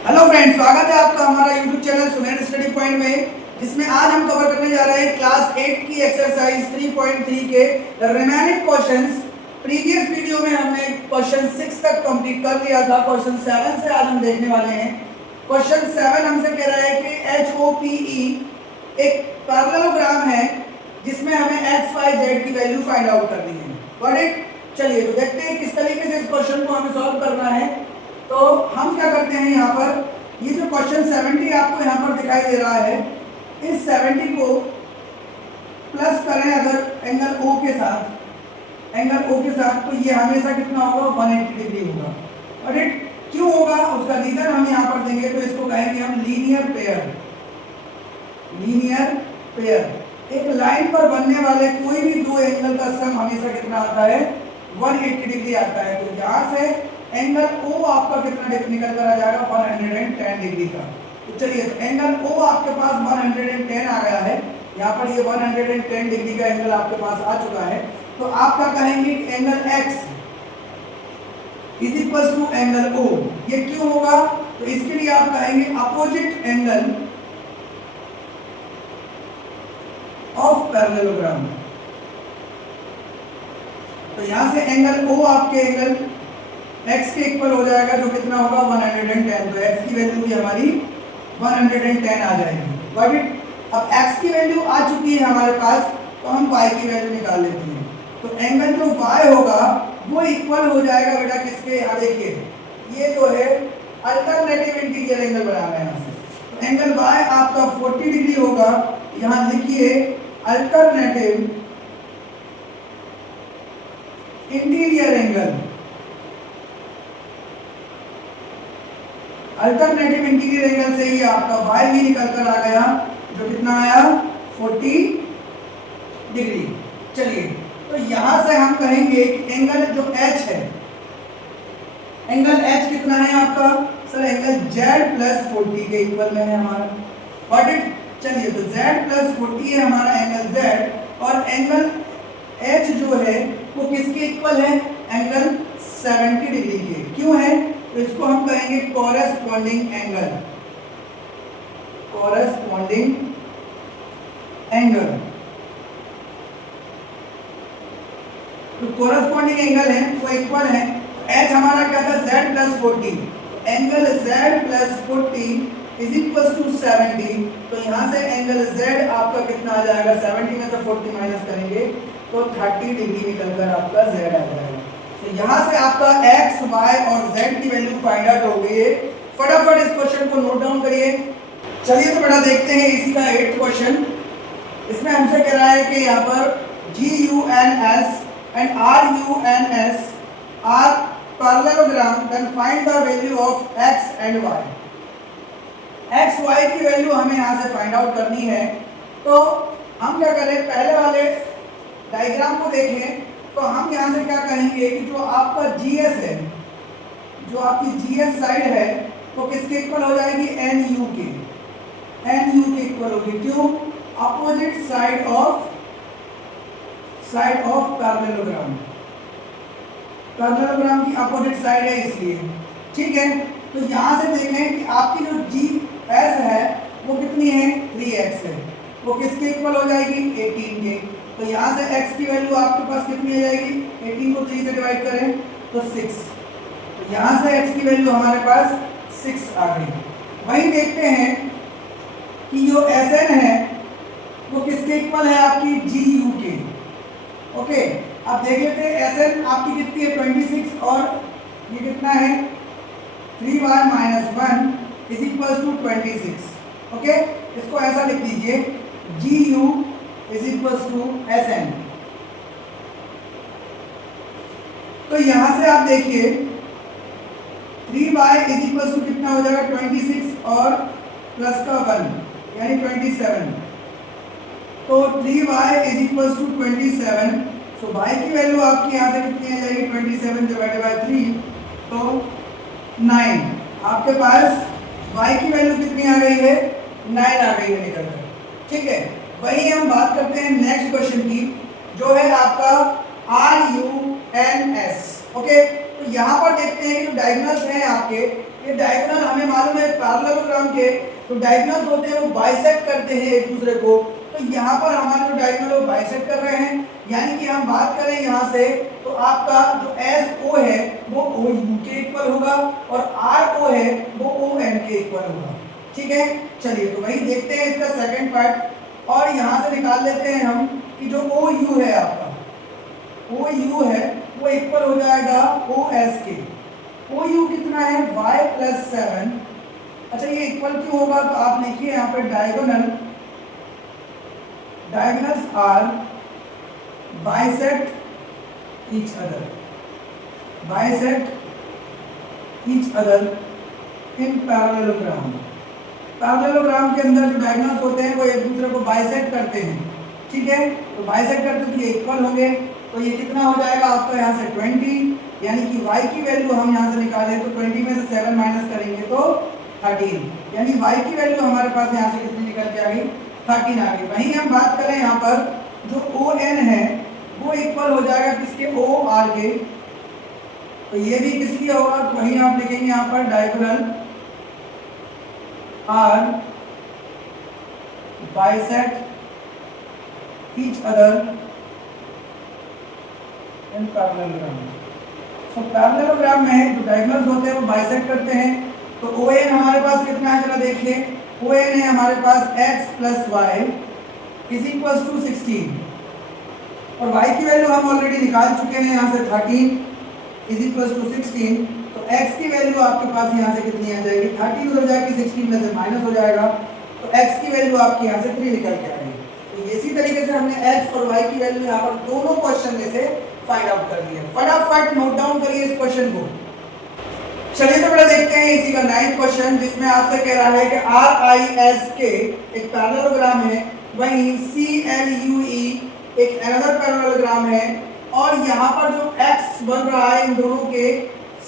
Hello friends, स्वागत है आपका हमारा YouTube channel Sumer study point में, जिसमें आज हम कवर करने जा रहे हैं क्लास 8 की एक्सरसाइज 3.3 के रिमेनिंग क्वेश्चंस। प्रीवियस वीडियो में हमने क्वेश्चन 6 तक कंप्लीट कर लिया था। क्वेश्चन 7 से आज हम देखने वाले हैं। क्वेश्चन 7 हमसे कह रहा है कि HOPE एक पैरेललोग्राम है जिसमें हमें x, y, z की वैल्यू फाइंड आउट करनी है। Got it? चलिए तो देखते हैं किस तरीके से इस क्वेश्चन को हमें सॉल्व करना है। तो हम क्या करते हैं, यहाँ पर ये जो क्वेश्चन 70 आपको यहाँ पर दिखाई दे रहा है, इस 70 को प्लस करें अगर एंगल O के साथ, तो ये हमेशा कितना होगा, 180 डिग्री होगा। और ये क्यों होगा उसका रीजन हम यहाँ पर देंगे। तो इसको कहेंगे हम लीनियर पेयर। एक लाइन पर बनने वाले कोई भी दो एंगल का सम हमेशा कितना आता है, 180 डिग्री आता है। तो यहाँ से एंगल O आपका कितना निकल कर आ जाएगा, 110 डिग्री का। तो चलिए, तो एंगल O आपके पास 110 आ गया है। यहाँ पर ये 110 डिग्री का एंगल आपके पास आ चुका है। तो आप क्या कहेंगे कि angle X is equal to angle O। ये क्यों होगा? तो इसके लिए आप कहेंगे अपोजिट एंगल ऑफ पैरेललोग्राम। तो यहां से एंगल O आपके एंगल x के इक्वल हो जाएगा, जो कितना होगा, 110। तो x की वैल्यू भी हमारी 110 आ जाएगी। Got it? अब x की वैल्यू आ चुकी है हमारे पास, तो हम y की वैल्यू निकाल लेते हैं। तो एंगल जो y होगा वो इक्वल हो जाएगा बेटा किसके, यहाँ देखिए, ये जो है अल्टरनेटिव इंटीरियर एंगल बना रहे हैं यहाँ से। तो एंगल y आपका 40 डिग्री होगा। यहाँ लिखिए alternative interior angle. Alternative interior angle से ही आपका y भी निकल कर आ गया, जो कितना आया, 40 डिग्री। चलिए, तो यहां से हम कहेंगे कि एंगल जो h है, एंगल h कितना है आपका, सर एंगल z प्लस 40 के इक्वल में है हमारा। Got it? चलिए, तो z प्लस 40 है हमारा एंगल z, और एंगल h जो है वो किसके इक्वल है, एंगल 70 डिग्री के। क्यों है? तो इसको हम कहेंगे कॉरेस्पॉन्डिंग एंगल। तो कॉरेस्पॉन्डिंग एंगल है वो इक्वल है। h हमारा क्या था, z plus 40। Angle z plus 40 is equal to 70। तो यहाँ से एंगल z आपका कितना आ जाएगा, 70 में से 40 माइनस करेंगे तो 30 डिग्री निकलकर आपका z आ जाएगा। तो यहाँ से आपका x, y और z की वैल्यू फाइंड आउट हो गई है। फटाफट इस क्वेश्चन को नोट डाउन करिए। चलिए तो बेटा देखते हैं इसी का 8th क्वेश्चन। इसमें हमसे कह रहा है कि यहाँ पर GUNS and RUNS are parallelogram, then find the value of x and y। x, y की वैल्यू हमें यहाँ से फाइंड आउट करनी है। तो हम क्या करें, पहले वाले डायग्राम को देखें। तो हम यहाँ से क्या कहेंगे कि जो आपका GS है, जो आपकी GS साइड है, वो किसके इक्वल हो जाएगी, NU के इक्वल होगी। क्यों? अपोजिट साइड ऑफ पैरेललोग्राम की अपोजिट साइड है, इसलिए। ठीक है, तो यहाँ से देखें कि आपकी जो GS है वो कितनी है, 3x है। वो किसके इक्वल हो जाएगी, 18 के। तो यहाँ से x की वैल्यू आपके पास कितनी आ जाएगी, 18 को 3 से डिवाइड करें तो 6। तो यहाँ से x की वैल्यू हमारे पास 6 आ गई। वहीं देखते हैं कि जो SN है वो किसके इक्वल है, आपकी GU के। ओके, अब देख लेते हैं SN आपकी कितनी है, 26, और ये कितना है, 3y minus 1 is equal to 26। Okay, इसको ऐसा लिख दीजिए, GU is equal to SN। तो यहां से आप देखिए 3y इज इक्वल टू कितना हो जाएगा, 26 और प्लस का 1 यानी 27। तो 3y is equal to 27। So y की वैल्यू आपकी यहाँ से कितनी आ जाएगी, 27 डिवाइडेड बाय 3 तो 9। आपके पास y की वैल्यू कितनी आ गई है, 9 आ गई है निकल कर। ठीक है, वही हम बात करते हैं नेक्स्ट क्वेश्चन की, जो है आपका RUNS। ओके, तो यहाँ पर देखते हैं कि जो डायगोनल्स हैं आपके ये डायगोनल हमें मालूम है पैरेललोग्राम के तो डायगोनल्स होते हैं वो बाइसेक्ट करते हैं एक दूसरे को, तो यहाँ पर हमारे जो डायगोनल वो बाइसेक्ट कर रहे हैं, यानी कि हम बात करें यहाँ से तो आपका जो एस ओ है वो ओ यू के इक्वल होगा और आर ओ है वो ओ एन के इक्वल होगा। ठीक है, चलिए तो वही देखते हैं इसका सेकंड पार्ट, और यहाँ से निकाल लेते हैं हम कि जो ओ यू है आपका, ओ यू है वो इक्वल हो जाएगा ओ एस के। ओ यू कितना है y प्लस 7। अच्छा ये इक्वल क्यों होगा, तो आप लिखिए यहाँ पे diagonals are bisect each other, bisect each other in parallelogram. Parallelogram के अंदर जो डायगोनल्स होते हैं वो एक दूसरे को बाइसेक्ट करते हैं। ठीक है, तो बाइसेक्ट करते तो ये इक्वल होंगे, तो ये कितना हो जाएगा आपका यहाँ से 20, यानी कि y की वैल्यू हम यहाँ से निकालें तो 20 में से 7 माइनस करेंगे तो 13, यानी y की वैल्यू हमारे पास यहाँ से कितनी निकल के आ गई 13 आ गई। वहीं हम बात करें यहाँ पर जो ओ एन है वो इक्वल हो जाएगा किसके, ओ आर के, तो ये भी किसकी होगा, तो वहीं आप लिखेंगे यहाँ पर diagonal are bisect each other in parallelogram. So parallelogram में जो डायगोनल्स होते हैं वो बाइसेक्ट करते हैं, तो ओ एन हमारे पास कितना है जरा देखिए, ओ एन है हमारे पास x plus y is equal to 16, और y की वैल्यू हम ऑलरेडी निकाल चुके हैं यहाँ से 13 इज इक्वल टू 16, तो x की वैल्यू आपके पास यहाँ से कितनी आ जाएगी 13 उधर जाके 16 में से माइनस हो जाएगा, तो x की वैल्यू आपकी यहाँ से 3 निकल के आ रही है। तो इसी तरीके से हमने x और y की वैल्यू यहाँ पर दोनों क्वेश्चन में से फाइंड आउट कर दिया। फटाफट नोट डाउन करिए इस क्वेश्चन को। चलिए तो बड़ा देखते हैं इसी का 9th क्वेश्चन, जिसमें आपसे कह रहा है कि आर आई एस के एक पैरेललोग्राम है, वहीं सी एल यू ई एक अनदर पैरेललोग्राम है, और यहाँ पर जो x बन रहा है इन दोनों के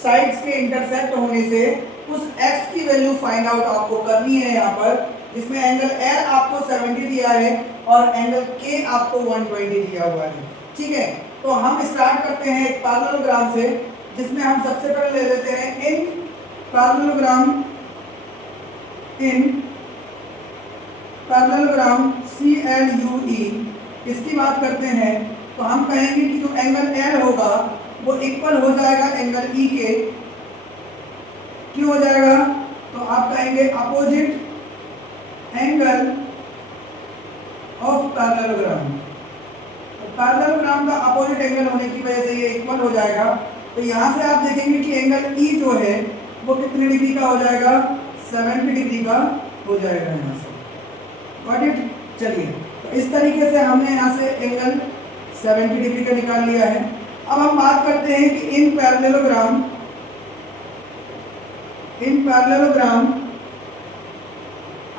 साइड्स के इंटरसेक्ट होने से उस x की वैल्यू फाइंड आउट आपको करनी है यहाँ पर, जिसमें एंगल L आपको 70 दिया है और एंगल K आपको 120 दिया हुआ है। ठीक है, तो हम स्टार्ट करते हैं एक पैरेललोग्राम से, जिसमें हम सबसे पहले ले लेते हैं in parallelogram C L U E, इसकी बात करते हैं तो हम कहेंगे कि जो एंगल L होगा वो इक्वल हो जाएगा एंगल E के। क्यों हो जाएगा, तो आप कहेंगे opposite angle of parallelogram, parallelogram का अपोजिट एंगल होने की वजह से ये इक्वल हो जाएगा। तो यहाँ से आप देखेंगे कि एंगल ई जो है वो कितने डिग्री का हो जाएगा 70 डिग्री का हो जाएगा यहाँ से। Got it. चलिए तो इस तरीके से हमने यहाँ से एंगल 70 डिग्री का निकाल लिया है। अब हम बात करते हैं कि इन पैरेललोग्राम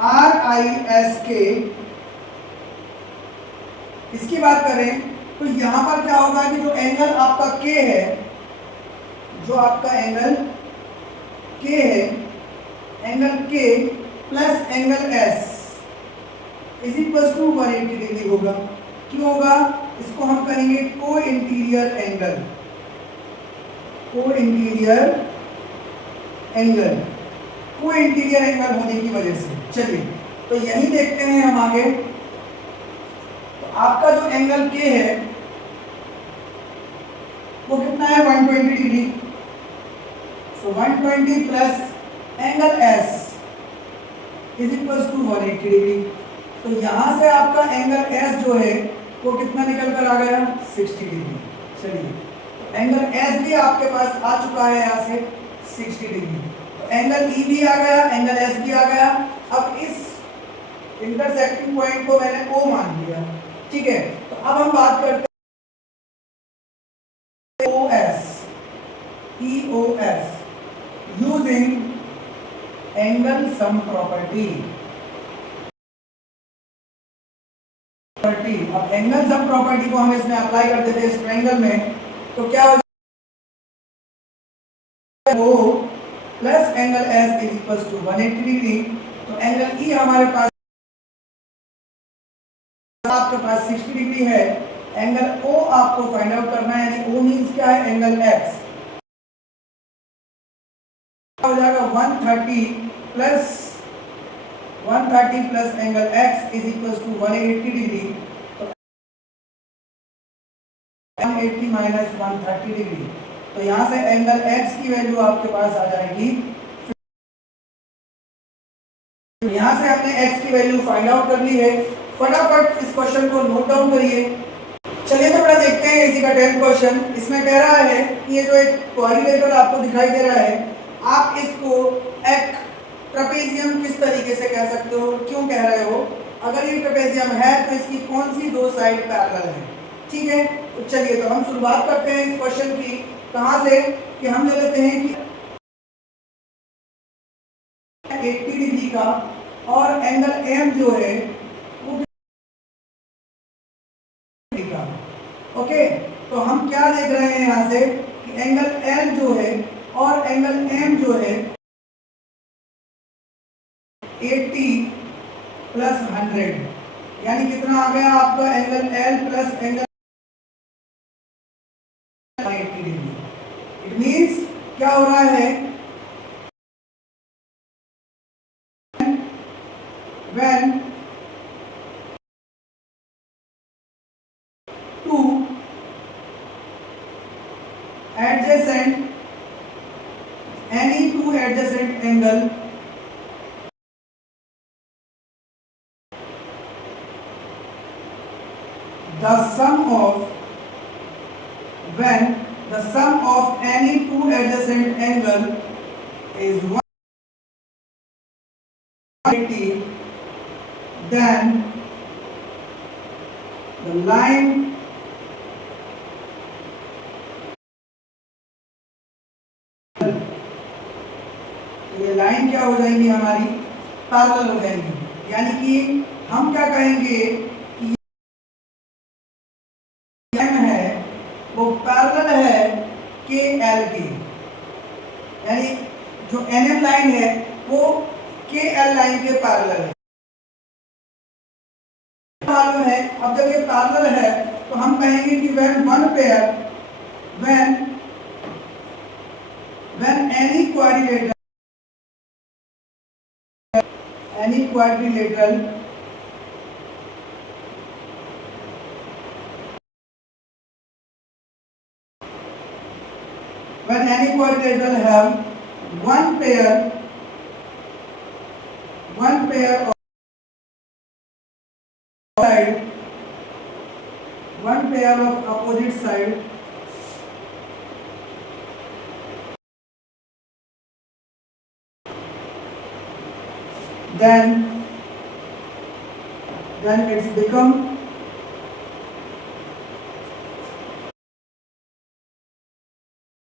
आर आई एस के इसकी बात करें तो यहाँ पर क्या होगा कि जो एंगल आपका K है, जो आपका एंगल K है, angle K plus angle S is equal to 180 degree होगा। क्यों होगा, इसको हम कहेंगे co interior angle, co interior angle होने की वजह से। चलिए तो यही देखते हैं हम आगे। तो आपका जो एंगल K है वो कितना है 120 degree, so 120 plus angle S is equal to 180 degree. तो यहाँ से आपका एंगल S जो है वो कितना निकल कर आ गया 60 डिग्री। चलिए तो एंगल S भी आपके पास आ चुका है यहाँ से 60 डिग्री, तो एंगल E भी आ गया, एंगल S भी आ गया। अब इस इंटरसेक्टिंग पॉइंट को मैंने O मान लिया। ठीक है, तो अब हम बात करते हैं EOS using angle sum property. अब एंगल सम प्रॉपर्टी को हम इसमें अप्लाई कर देते हैं इस ट्रायंगल में, तो क्या हो जाएगा O plus angle S is equal to 180 degree. तो एंगल E हमारे पास आपके पास 60 डिग्री है, एंगल O आपको फाइंड आउट करना है, यानी O मींस क्या है एंगल X हो जाएगा 130 plus angle x is equal to 180 degree, तो 180 माइनस 130 डिग्री, तो यहाँ से एंगल x की वैल्यू आपके पास आ जाएगी। यहाँ से हमने x की वैल्यू फाइंड आउट कर ली है। फटाफट इस क्वेश्चन को नोट डाउन करिए। चलिए थोड़ा देखते हैं इसी का 10th क्वेश्चन। इसमें कह रहा है कि ये जो एक क्वाड्रिलेटरल आपको दिखाई दे रहा है, आप इसको एक ट्रेपेजियम किस तरीके से कह सकते हो, क्यों कह रहे हो? अगर ये ट्रेपेजियम है तो इसकी कौन सी दो साइड पैरेलल है? ठीक है, तो चलिए तो हम शुरुआत करते हैं इस क्वेश्चन की। कहाँ से कि हम ले लेते हैं कि 80 डिग्री का और एंगल m जो है वो का। ओके, तो हम क्या देख रहे हैं यहाँ से कि एंगल L जो है और एंगल m जो है 80 प्लस 100, यानी कितना आ गया आपका angle L plus angle 180 degree. It means क्या हो रहा है, when two adjacent any two adjacent angle the sum of when the sum of any two adjacent angle is 180, then the line ये लाइन क्या हो जाएंगी हमारी, पैरेलल हो जाएंगी। यानी कि हम क्या कहेंगे कि m है वो पैरेलल है के एल के, यानी जो NM लाइन है वो के एल लाइन के पैरेलल है। मालूम है, अब जब ये पैरेलल है तो हम कहेंगे कि when one pair when any quadrilateral have one pair of side, one pair of opposite side, then it's become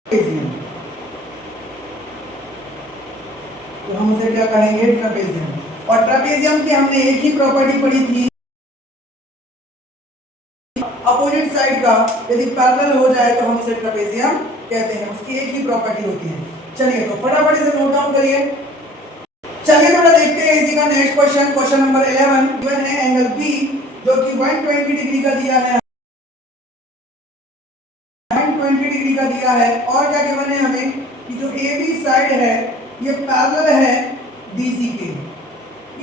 trapezium. तो हम उसे क्या कहेंगे, ट्रेपेजियम। और ट्रेपेजियम की हमने एक ही प्रॉपर्टी पढ़ी थी, अपोजिट साइड का यदि पैरेलल हो जाए तो हम उसे ट्रेपेजियम कहते हैं, उसकी एक ही प्रॉपर्टी होती है। चलिए तो फटाफट इसे नोट डाउन करिए। चलिए थोड़ा देखते हैं इसी का next question, question number 11। Given है एंगल बी जो कि 120 डिग्री का दिया है, 120 डिग्री का दिया है, और क्या गिवन है हमें कि जो ए बी साइड है ये पैरेलल है डीसी के।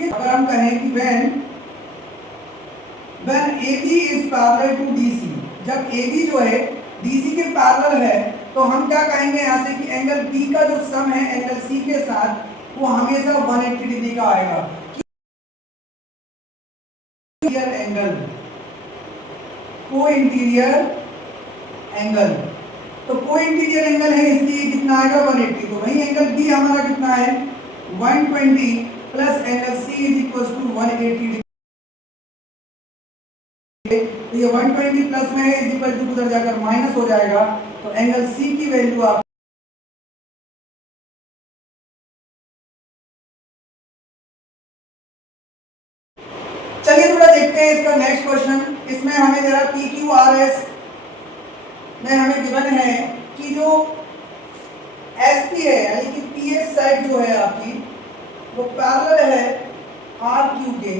ये अगर हम कहें कि when AB is parallel to DC, जब AB जो है DC के पैरेलल है तो हम क्या कहेंगे यहाँ से कि एंगल B का जो सम है एंगल C के साथ वो हमेशा 180 डिग्री का आएगा। एंगल को इंटीरियर एंगल, तो को इंटीरियर एंगल है इसलिए कितना आएगा 180। तो वही एंगल B हमारा कितना है 120 plus angle C is equal to 180 degree. तो ये 120 प्लस में है इज इक्वल टू उधर जाकर माइनस हो जाएगा, तो एंगल C की वैल्यू आप चलिए थोड़ा देखते हैं इसका नेक्स्ट क्वेश्चन। इसमें हमें जरा PQRS में हमें गिवन है कि जो SP है यानी कि PS साइड जो है आपकी वो पैरेलल है RQ के,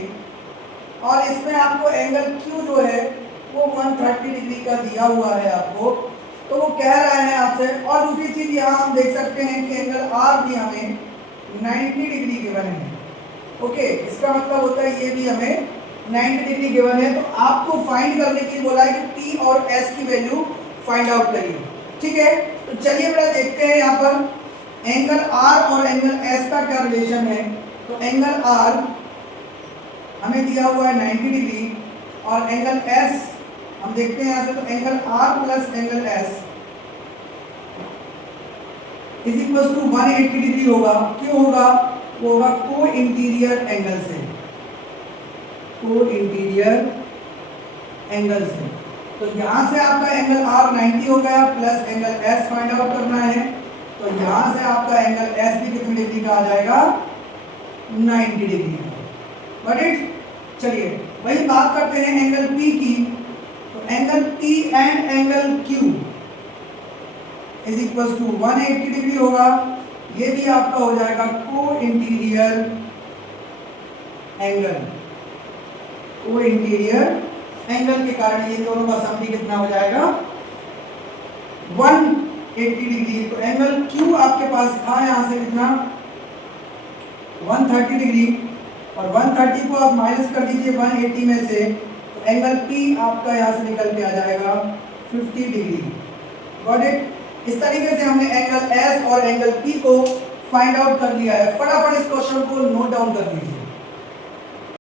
और इसमें आपको एंगल Q जो है वो 130 डिग्री का दिया हुआ है आपको। तो वो कह रहा है आपसे, और दूसरी चीज यहाँ हम देख सकते हैं कि एंगल R भी हमें 90 डिग्री गिवन है। ओके, इसका मतलब होता है ये भी हमें 90 डिग्री गिवन है, तो आपको फाइंड करने के लिए बोला है कि P और S की वैल्यू फाइंड आउट करिए। ठीक है, तो चलिए बेटा देखते हैं यहाँ पर एंगल R और एंगल S का क्या रिलेशन है। तो एंगल R हमें दिया हुआ है 90 डिग्री और एंगल S हम देखते हैं यहाँ से, तो angle R plus angle S is equal to 180 degree होगा। क्यों होगा? वो होगा को इंटीरियर एंगल से, को इंटीरियर एंगल से। तो यहां से आपका एंगल R 90 हो गया plus angle S find out करना है, तो यहां से आपका एंगल S भी कितने डिग्री का आ जाएगा? 90 डिग्री का। Got it? चलिए वही बात करते हैं एंगल P की। तो angle P and angle Q is equal to 180 degree होगा। ये भी आपका हो जाएगा co interior angle, co interior angle के कारण ये दोनों का सम भी कितना हो जाएगा? 180 डिग्री। तो एंगल Q आपके पास था यहां से कितना? 130 डिग्री, और 130 को आप माइनस कर दीजिए 180 में से, तो एंगल P आपका यहां से निकल के आ जाएगा 50 डिग्री। Got it? इस तरीके से हमने एंगल S और एंगल P को फाइंड आउट कर लिया है। फटाफट इस क्वेश्चन को नोट डाउन कर लीजिए।